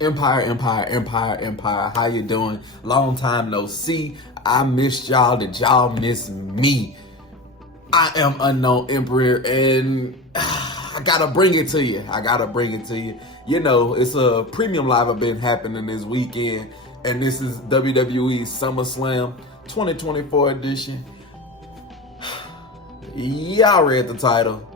Empire, Empire, Empire, Empire. How you doing? Long time no see. I missed y'all. Did y'all miss me? I am Unknown Emperor, and I gotta bring it to you. I gotta bring it to you. You know, it's a premium live event happening this weekend, and this is WWE Summerslam 2024 edition. Y'all read the title.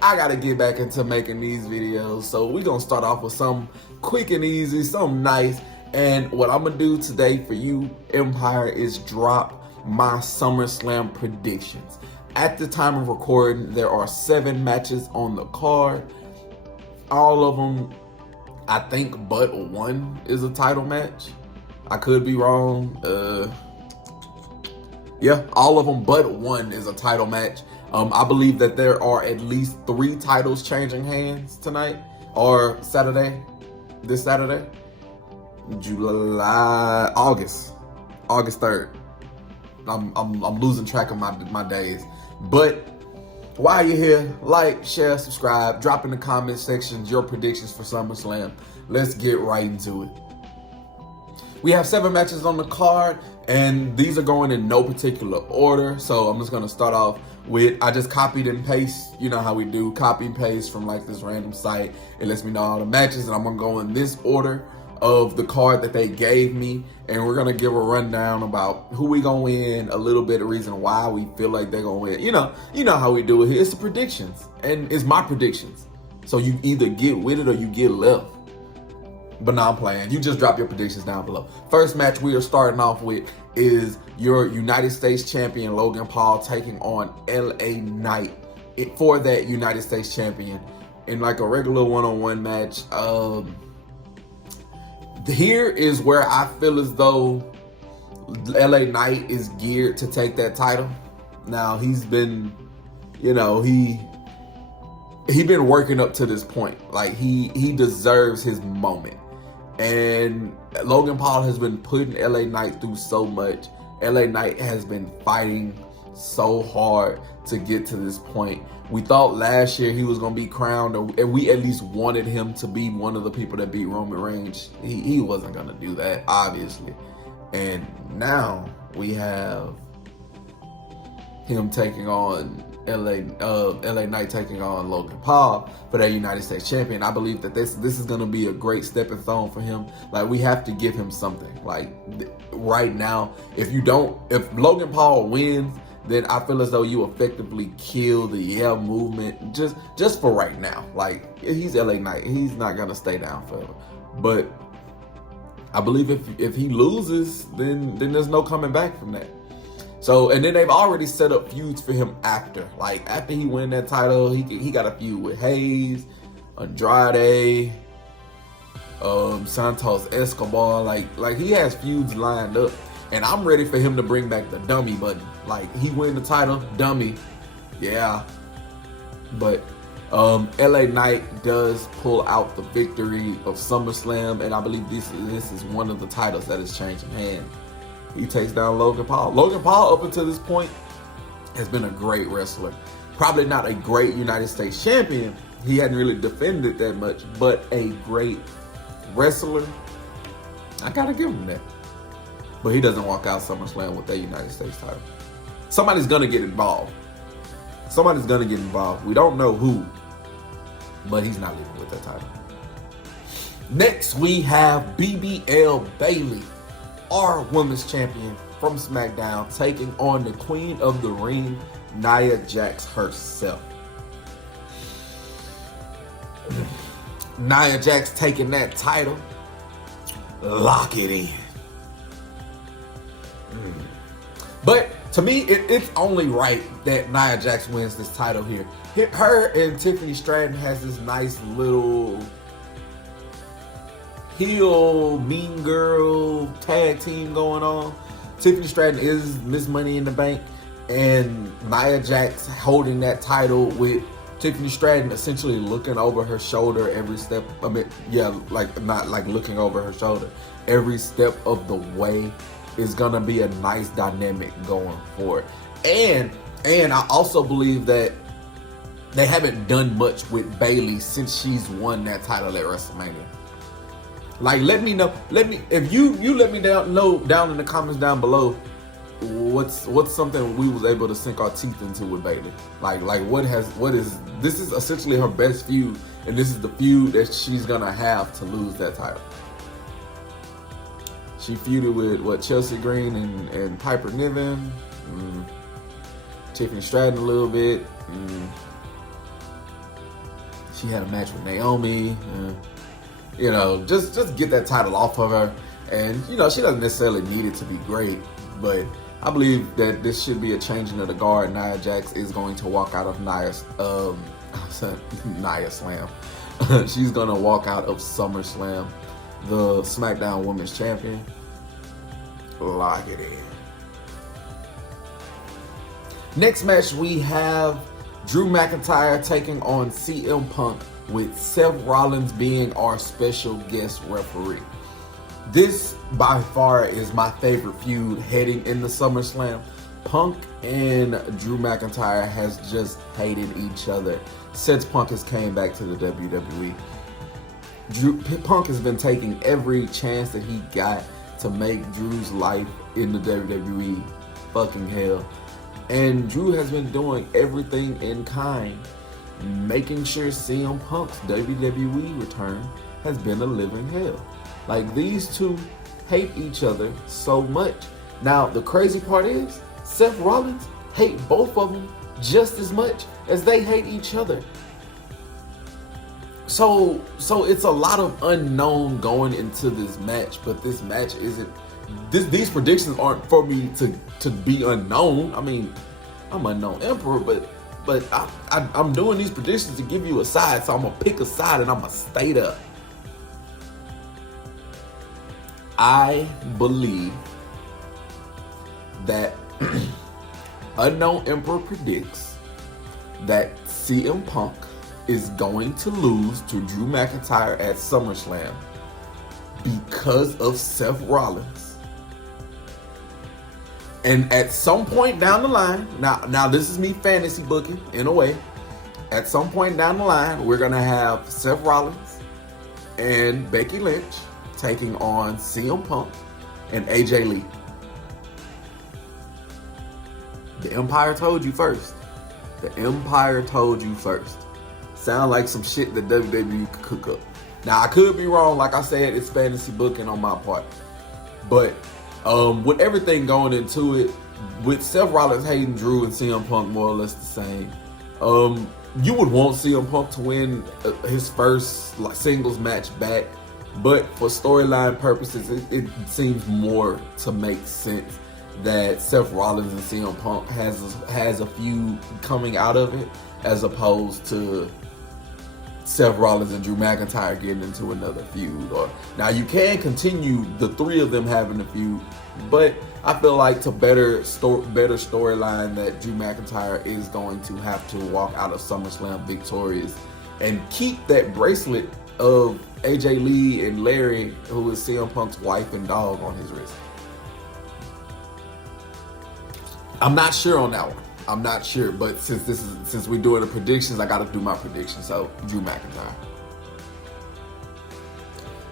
I gotta get back into making these videos, so we're gonna start off with something quick and easy, something nice. And what I'm gonna do today for you, Empire, is drop my SummerSlam predictions. At the time of recording, there are 7 matches on the card. All of them, I think, but one is a title match. I could be wrong. Yeah, all of them but one is a title match. I believe that there are at least 3 titles changing hands tonight or Saturday. This Saturday, August 3rd. I'm losing track of my days. But while you're here, like, share, subscribe, drop in the comment sections your predictions for SummerSlam. Let's get right into it. We have 7 matches on the card, and these are going in no particular order. So I'm just gonna start off with, I just copied and paste. You know how we do, copy and paste from like this random site. It lets me know all the matches, and I'm gonna go in this order of the card that they gave me, and we're gonna give a rundown about who we gonna win, a little bit of reason why we feel like they're gonna win. You know how we do it here. It's the predictions, and it's my predictions. So you either get with it or you get left. But now I'm playing. You just drop your predictions down below. First match we are starting off with is your United States champion Logan Paul taking on LA Knight for that United States champion in like a regular one-on-one match. Here is where I feel as though LA Knight is geared to take that title. Now he's been, he been working up to this point. Like he deserves his moment. And Logan Paul has been putting LA Knight through so much. LA Knight has been fighting so hard to get to this point. We thought last year he was going to be crowned, and we at least wanted him to be one of the people that beat Roman Reigns. He wasn't going to do that, obviously. And now we have him taking on LA Knight taking on Logan Paul for that United States champion. I believe that this is going to be a great stepping stone for him. Like, we have to give him something. Like, right now, if Logan Paul wins, then I feel as though you effectively kill the movement just for right now. Like, he's LA Knight. He's not going to stay down forever. But I believe if he loses, then there's no coming back from that. So, and then they've already set up feuds for him after. Like, after he win that title, he got a feud with Hayes, Andrade, Santos Escobar. Like he has feuds lined up. And I'm ready for him to bring back the dummy button. Like, he win the title, dummy. Yeah. But LA Knight does pull out the victory of SummerSlam. And I believe this is one of the titles that is changing hands. He takes down Logan Paul. Logan Paul, up until this point, has been a great wrestler. Probably not a great United States champion. He hadn't really defended that much, but a great wrestler. I gotta give him that. But he doesn't walk out SummerSlam with that United States title. Somebody's gonna get involved. Somebody's gonna get involved. We don't know who, but he's not leaving with that title. Next, we have BBL Bayley, our women's champion from SmackDown, taking on the Queen of the Ring, Nia Jax herself. Nia Jax taking that title. Lock it in. But to me, it's only right that Nia Jax wins this title here. Her and Tiffany Stratton has this nice little heel mean girl tag team going on. Tiffany Stratton is Miss Money in the Bank, and Nia Jax holding that title with Tiffany Stratton essentially looking over her shoulder every step. I mean, yeah, like not like looking over her shoulder every step of the way is gonna be a nice dynamic going forward. And I also believe that they haven't done much with Bayley since she's won that title at WrestleMania. Like, let me know. If you let me know down in the comments down below what's something we was able to sink our teeth into with Bayley. Like this is essentially her best feud, and this is the feud that she's gonna have to lose that title. She feuded with Chelsea Green and Piper Niven, Tiffany Stratton a little bit. She had a match with Naomi. You know, just get that title off of her. And, you know, she doesn't necessarily need it to be great, but I believe that this should be a changing of the guard. Nia Jax is going to walk out of Nia Slam. She's going to walk out of SummerSlam, the SmackDown Women's Champion. Lock it in. Next match, we have Drew McIntyre taking on CM Punk, with Seth Rollins being our special guest referee. This, by far, is my favorite feud heading into SummerSlam. Punk and Drew McIntyre has just hated each other since Punk has came back to the WWE. Punk has been taking every chance that he got to make Drew's life in the WWE fucking hell. And Drew has been doing everything in kind, making sure CM Punk's WWE return has been a living hell. Like, these two hate each other so much. Now, the crazy part is, Seth Rollins hate both of them just as much as they hate each other. So it's a lot of unknown going into this match, but this match isn't. These predictions aren't for me to be unknown. I mean, I'm unknown emperor, but I'm doing these predictions to give you a side, so I'm gonna pick a side and I'm gonna stay there. I believe that Unknown Emperor predicts that CM Punk is going to lose to Drew McIntyre at SummerSlam because of Seth Rollins. And at some point down the line, now this is me fantasy booking in a way. At some point down the line, we're gonna have Seth Rollins and Becky Lynch taking on CM Punk and AJ Lee. The Empire told you first. The Empire told you first. Sound like some shit that WWE could cook up. Now, I could be wrong. Like I said, it's fantasy booking on my part. But with everything going into it, with Seth Rollins hating Drew and CM Punk more or less the same, you would want CM Punk to win his first singles match back. But for storyline purposes, it seems more to make sense that Seth Rollins and CM Punk has a feud coming out of it, as opposed to Seth Rollins and Drew McIntyre getting into another feud. Or now you can continue the three of them having a feud, but I feel like to better storyline that Drew McIntyre is going to have to walk out of SummerSlam victorious and keep that bracelet of AJ Lee and Larry, who is CM Punk's wife and dog, on his wrist. I'm not sure on that one. I'm not sure, but since we're doing the predictions, I got to do my predictions. So Drew McIntyre.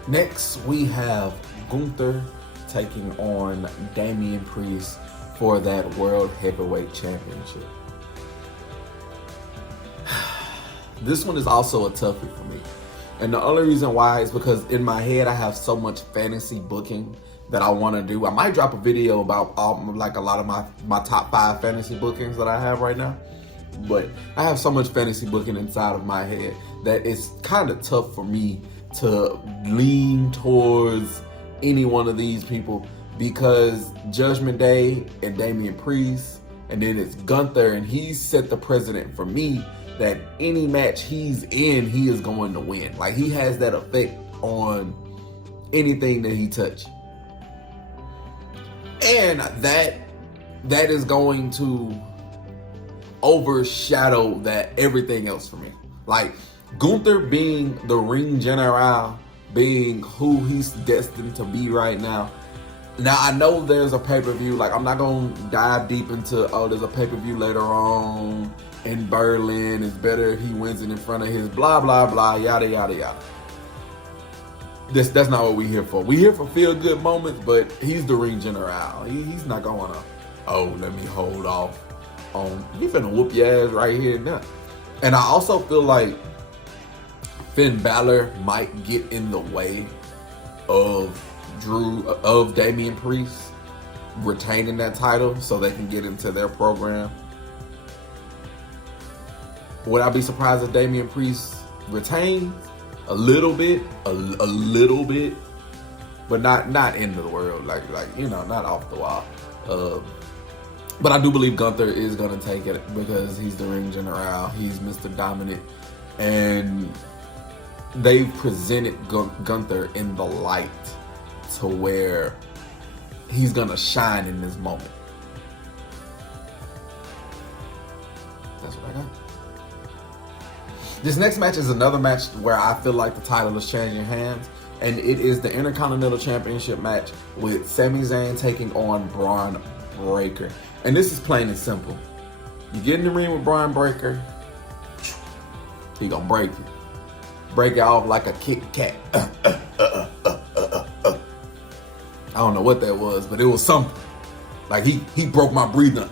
Next, we have Gunther taking on Damian Priest for that World Heavyweight Championship. This one is also a toughie for me. And the only reason why is because in my head, I have so much fantasy booking that I want to do. I might drop a video about a lot of my top 5 fantasy bookings that I have right now. But I have so much fantasy booking inside of my head that it's kind of tough for me to lean towards any one of these people, because Judgment Day and Damian Priest, and then it's Gunther, and he's set the precedent for me that any match he's in, he is going to win. Like, he has that effect on anything that he touches. And that is going to overshadow that everything else for me. Like, Gunther being the ring general, being who he's destined to be right now. Now, I know there's a pay-per-view. Like, I'm not going to dive deep into, there's a pay-per-view later on in Berlin. It's better if he wins it in front of his blah, blah, blah, yada, yada, yada. That's not what we're here for. We're here for feel good moments, but he's the ring general. He's not gonna, oh, let me hold off on. He finna whoop your ass right here and now. And I also feel like Finn Balor might get in the way of Damian Priest retaining that title so they can get into their program. Would I be surprised if Damian Priest retains? A little bit, but not end of the world, like not off the wall. But I do believe Gunther is gonna take it because he's the ring general. He's Mr. Dominant, and they've presented Gunther in the light to where he's gonna shine in this moment. That's what I got. This next match is another match where I feel like the title is changing hands, and it is the Intercontinental Championship match with Sami Zayn taking on Braun Breaker. And this is plain and simple. You get in the ring with Braun Breaker, he gonna break you. Break you off like a Kit Kat. I don't know what that was, but it was something. Like he broke my breathing.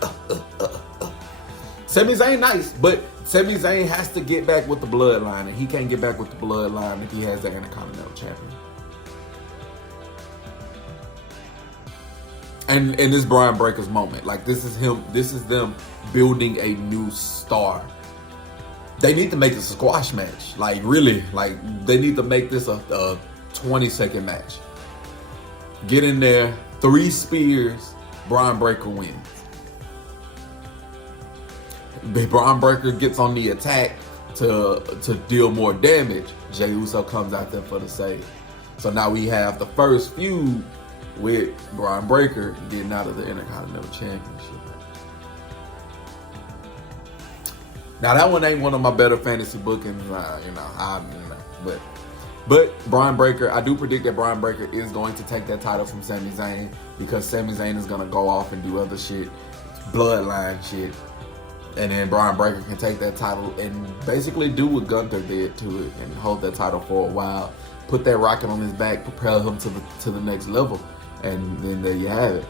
Sami Zayn nice, but Sami Zayn has to get back with the bloodline, and he can't get back with the bloodline if he has the Intercontinental Champion. And this Braun Breaker's moment, like this is them building a new star. They need to make this a squash match, like really, like they need to make this a 20-second match. Get in there, 3 spears, Braun Breaker wins. Braun Breaker gets on the attack to deal more damage. Jey Uso comes out there for the save. So now we have the first feud with Braun Breaker getting out of the Intercontinental Championship. Now that one ain't one of my better fantasy bookings, but Braun Breaker, I do predict that Braun Breaker is going to take that title from Sami Zayn because Sami Zayn is gonna go off and do other shit, bloodline shit. And then Braun Breaker can take that title and basically do what Gunther did to it and hold that title for a while, put that rocket on his back, propel him to the next level, and then there you have it.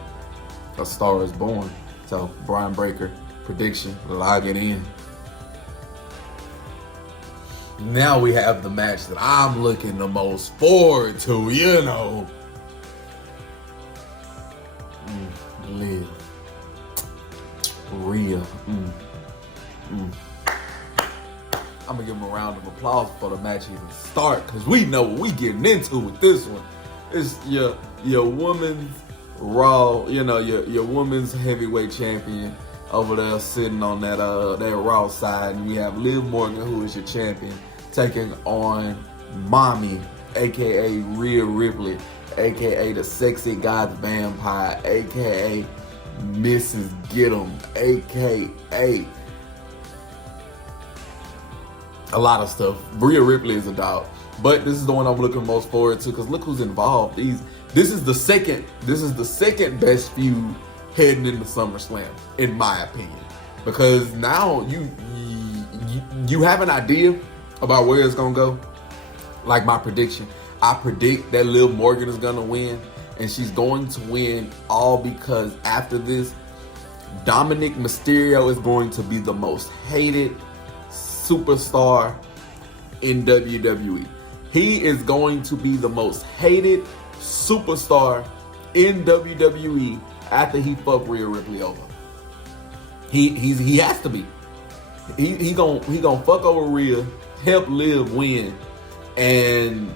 A star is born. So Braun Breaker prediction, log it in. Now we have the match that I'm looking the most forward to, Liv. Rhea. I'm gonna give him a round of applause before the match even start, because we know what we getting into with this one. It's your women's Raw, your women's heavyweight champion over there sitting on that Raw side, and you have Liv Morgan, who is your champion, taking on Mommy, aka Rhea Ripley, aka the Sexy Goth Vampire, aka Mrs. Get'em, aka a lot of stuff. Rhea Ripley is a dog, but this is the one I'm looking most forward to because look who's involved. This is the second best feud heading into SummerSlam, in my opinion, because now you have an idea about where it's gonna go. Like my prediction, I predict that Liv Morgan is gonna win, and she's going to win all because after this, Dominic Mysterio is going to be the most hated superstar in WWE. He is going to be the most hated superstar in WWE after he fucked Rhea Ripley over. He has to be. He gonna fuck over Rhea, help Liv win, and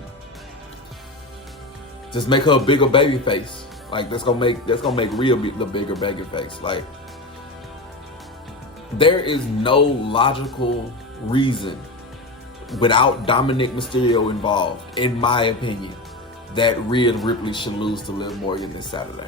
just make her a bigger baby face. Like that's gonna make Rhea the bigger baby face. Like there is no logical reason without Dominic Mysterio involved, in my opinion, that Rhea Ripley should lose to Liv Morgan this Saturday.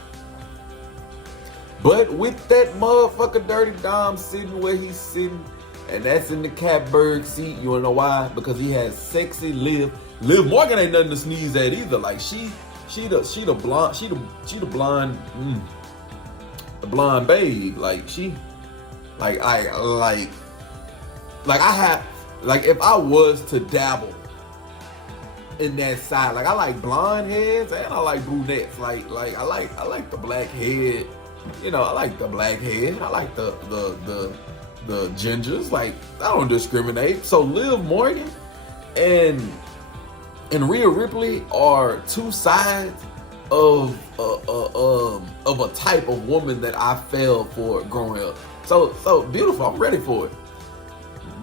But with that motherfucker Dirty Dom sitting where he's sitting, and that's in the catbird seat, you wanna know why? Because he has sexy Liv. Liv Morgan ain't nothing to sneeze at either. Like she the blonde babe. Like if I was to dabble in that side. Like I like blonde heads and I like brunettes. Like I like the black head. You know, I like the black head. I like the gingers. Like I don't discriminate. So Liv Morgan and Rhea Ripley are two sides of a type of woman that I fell for growing up. So beautiful. I'm ready for it.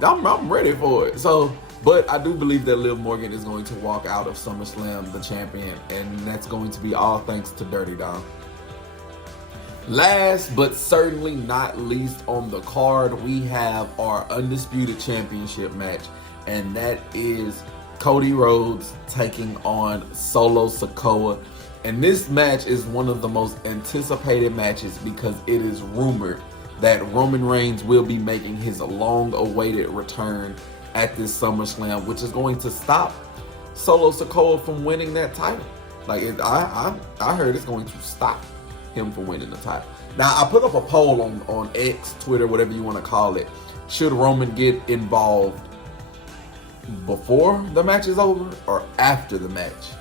I'm ready for it. So, but I do believe that Liv Morgan is going to walk out of SummerSlam the champion, and that's going to be all thanks to Dirty Dom. Last but certainly not least on the card, we have our Undisputed Championship match, and that is Cody Rhodes taking on Solo Sikoa. And this match is one of the most anticipated matches because it is rumored that Roman Reigns will be making his long-awaited return at this SummerSlam, which is going to stop Solo Sikoa from winning that title. Like, I heard it's going to stop him from winning the title. Now, I put up a poll on X, Twitter, whatever you want to call it. Should Roman get involved before the match is over or after the match?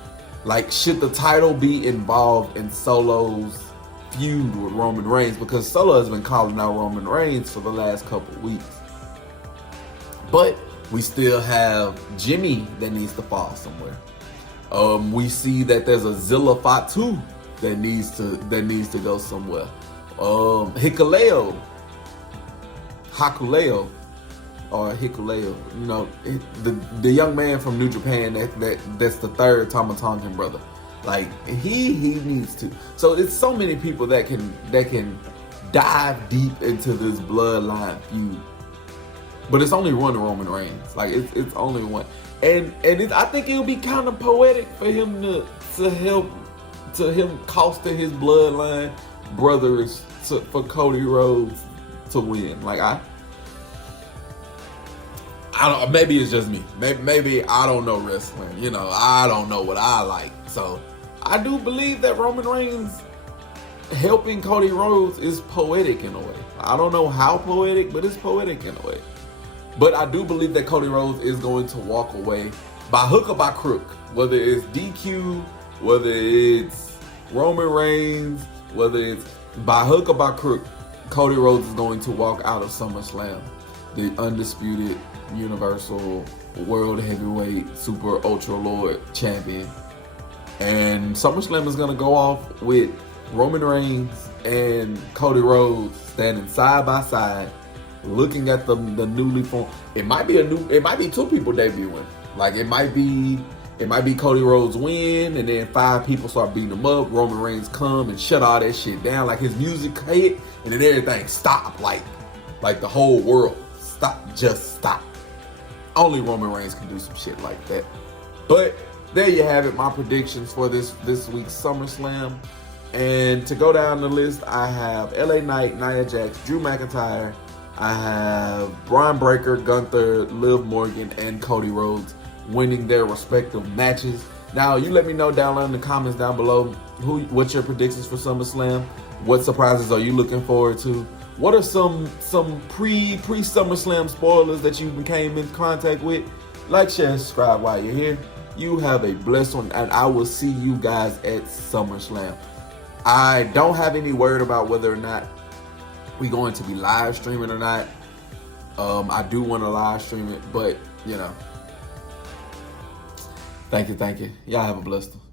Like, should the title be involved in Solo's feud with Roman Reigns? Because Solo has been calling out Roman Reigns for the last couple of weeks. But we still have Jimmy that needs to fall somewhere. We see that there's a Zilla Fatu that needs to go somewhere. Hikuleo, you know, the young man from New Japan that's the third Tama Tongan brother. Like he needs to. So it's so many people that can dive deep into this bloodline feud. But it's only one Roman Reigns. Like it's only one, and I think it would be kind of poetic for him to help him costing his bloodline brothers for Cody Rhodes to win. Like I don't. Maybe it's just me. Maybe I don't know wrestling. You know, I don't know what I like. So I do believe that Roman Reigns helping Cody Rhodes is poetic in a way. I don't know how poetic, but it's poetic in a way. But I do believe that Cody Rhodes is going to walk away by hook or by crook. Whether it's DQ, whether it's Roman Reigns, whether it's by hook or by crook, Cody Rhodes is going to walk out of SummerSlam, the undisputed Universal World Heavyweight Super Ultra Lord Champion. And SummerSlam is going to go off with Roman Reigns and Cody Rhodes standing side by side, looking at the newly formed. It might be two people debuting. Like it might be Cody Rhodes win, and then 5 people start beating him up. Roman Reigns come and shut all that shit down. Like his music hit, and then everything stop. Like the whole world stop. Just stop. Only Roman Reigns can do some shit like that. But there you have it. My predictions for this week's SummerSlam. And to go down the list, I have LA Knight, Nia Jax, Drew McIntyre. I have Braun Breaker, Gunther, Liv Morgan, and Cody Rhodes winning their respective matches. Now, you let me know down in the comments down below what's your predictions for SummerSlam. What surprises are you looking forward to? What are some pre-SummerSlam spoilers that you came in contact with? Like, share, and subscribe while you're here. You have a blessed one, and I will see you guys at SummerSlam. I don't have any word about whether or not we're going to be live streaming or not. I do want to live stream it, but you know. Thank you. Y'all have a blessed one.